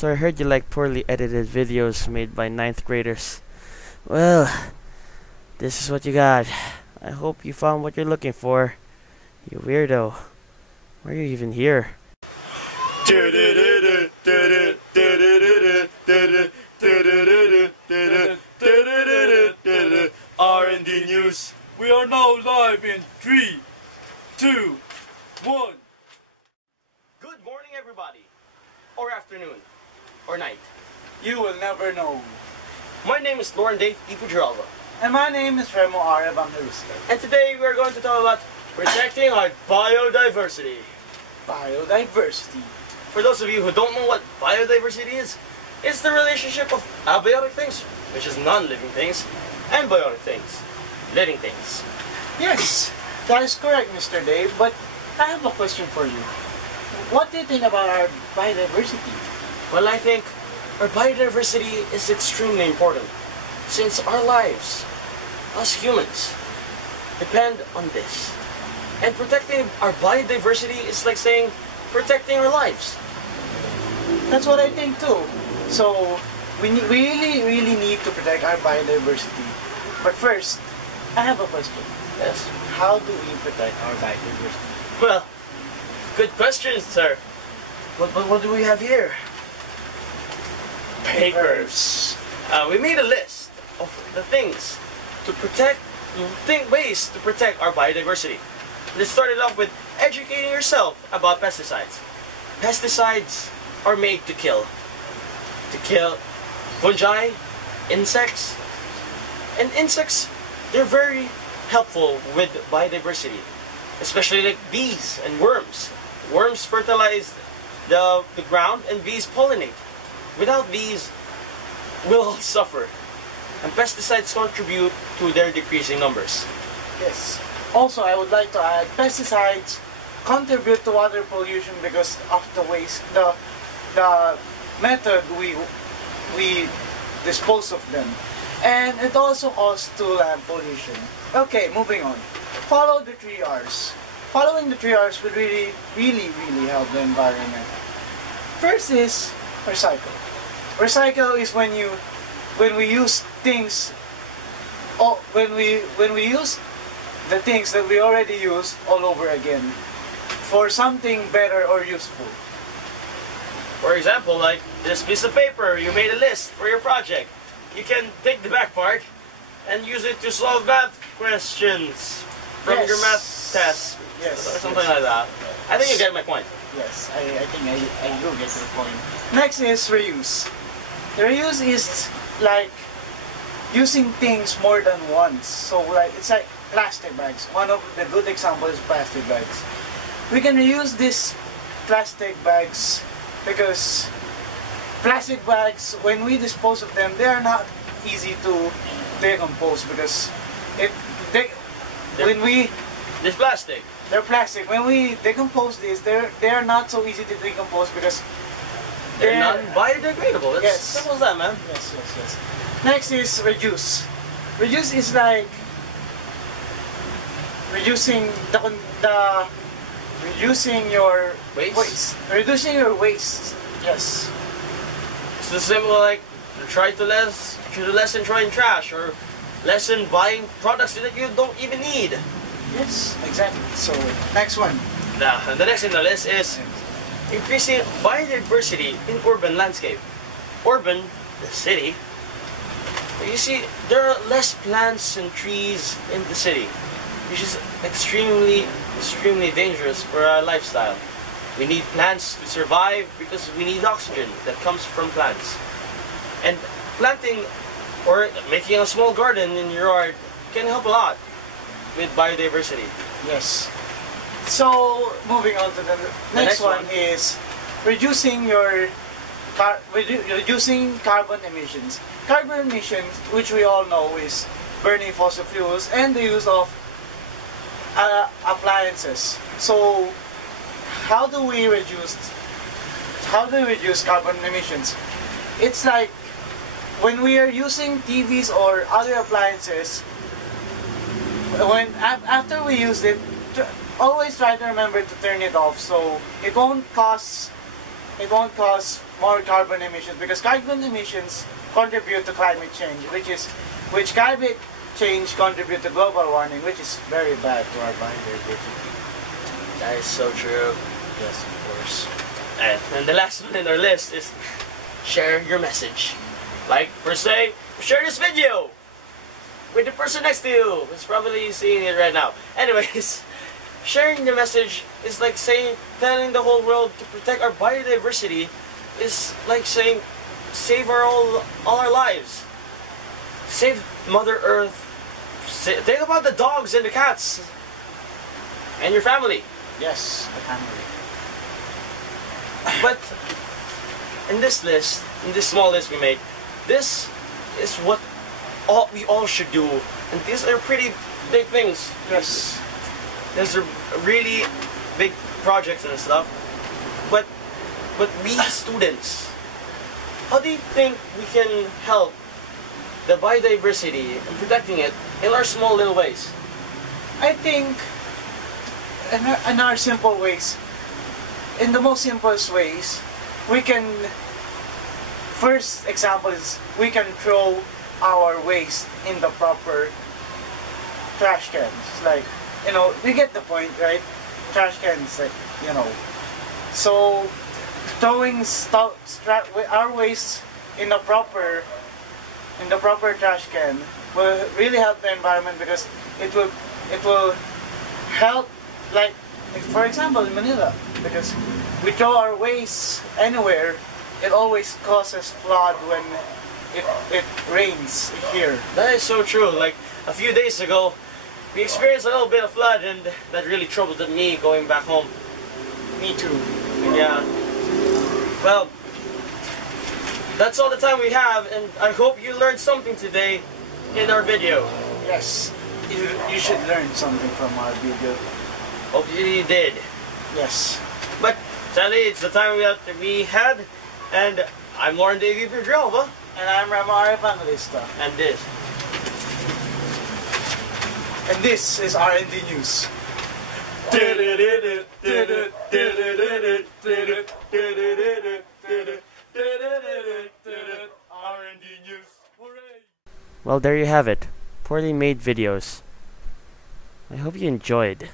So I heard you like poorly edited videos made by ninth graders. Well, this is what you got. I hope you found what you're looking for. You weirdo. Why are you even here? R&D News. We are now live in 3, 2, 1. Good morning, everybody. Or afternoon. Or night. You will never know. My name is Lauren Dave Ipujalva. And my name is Remo Arya Bangaruska. And today we are going to talk about protecting our biodiversity. Biodiversity. For those of you who don't know what biodiversity is, it's the relationship of abiotic things, which is non-living things, and biotic things, living things. Yes, that is correct, Mr. Dave, but I have a question for you. What do you think about our biodiversity? Well, I think our biodiversity is extremely important, since our lives, us humans, depend on this. And protecting our biodiversity is like saying, protecting our lives. That's what I think too. So, we really need to protect our biodiversity. But first, I have a question. Yes. How do we protect our biodiversity? Well, good question, sir. But what do we have here? Papers. We made a list of the things to protect, ways to protect our biodiversity. Let's start it off with educating yourself about pesticides. Pesticides are made to kill fungi, insects, and insects, they're very helpful with biodiversity, especially like bees and worms. Worms fertilize the ground and bees pollinate. Without bees, we'll all suffer. And pesticides contribute to their decreasing numbers. Yes. Also, I would like to add, pesticides contribute to water pollution because of the waste, the method we dispose of them. And it also causes to land pollution. Okay, moving on. Follow the 3 R's. Following the 3 R's would really help the environment. First is recycle. Recycle is when we use things, when we use the things that we already use all over again for something better or useful. For example, like this piece of paper, you made a list for your project. You can take the back part and use it to solve math questions from your math test. Yes. Or something like that. I think you get my point. Yes, I think I do get your point. Next is reuse. Reuse is like using things more than once. So like it's like plastic bags. One of the good examples is plastic bags. We can reuse these plastic bags because plastic bags, when we dispose of them, they are not easy to decompose because This plastic. They're plastic. When we decompose this, they are not so easy to decompose because they're non-biodegradable. It's yes. simple as that, man. Yes. Next is reduce. Reduce is like reducing reducing your waste. Reducing your waste. Yes. It's the simple like try to lessen throwing trash or lessen buying products that you don't even need. Yes, exactly. So next one. The next in the list is increasing biodiversity in urban landscape. Urban, the city. You see, there are less plants and trees in the city, which is extremely dangerous for our lifestyle. We need plants to survive because we need oxygen that comes from plants. And planting or making a small garden in your yard can help a lot with biodiversity. Yes. So moving on to the next one is reducing reducing carbon emissions. Carbon emissions, which we all know, is burning fossil fuels and the use of appliances. So how do we reduce carbon emissions? It's like when we are using TVs or other appliances, after we use it, always try to remember to turn it off so it won't cause more carbon emissions, because carbon emissions contribute to climate change, which climate change contribute to global warming, which is very bad to our biodiversity. That is so true. Yes, of course. And the last one in our list is share your message. Like, per se, share this video with the person next to you. It's probably seeing it right now. Anyways, sharing the message is like saying, telling the whole world to protect our biodiversity is like saying, save all our lives. Save Mother Earth. Think about the dogs and the cats. And your family. Yes, the family. But in this list, in this small list we made, this is what we all should do. And these are pretty big things. Yes. These are really big projects and stuff. But we students, how do you think we can help the biodiversity and protecting it in our small little ways? I think in our simple ways, in the most simplest ways, we can, first example is we can throw our waste in the proper trash cans. Like, you know, we get the point, right? Trash cans, like, you know. So throwing our waste in the proper trash can will really help the environment, because it will help, like for example in Manila, because we throw our waste anywhere, it always causes flood when it rains here. That is so true. Like a few days ago, we experienced a little bit of flood, and that really troubled me going back home. Me too. Yeah. Well, that's all the time we have, and I hope you learned something today in our video. Yes, you should learn something from our video. Hope you did. Yes. But sadly, it's the time we had, and I'm Lauren Davey Pedrova. And I'm Ramar Evangelista. And this is R&D News. R&D News. Hooray! Well, there you have it. Poorly made videos. I hope you enjoyed.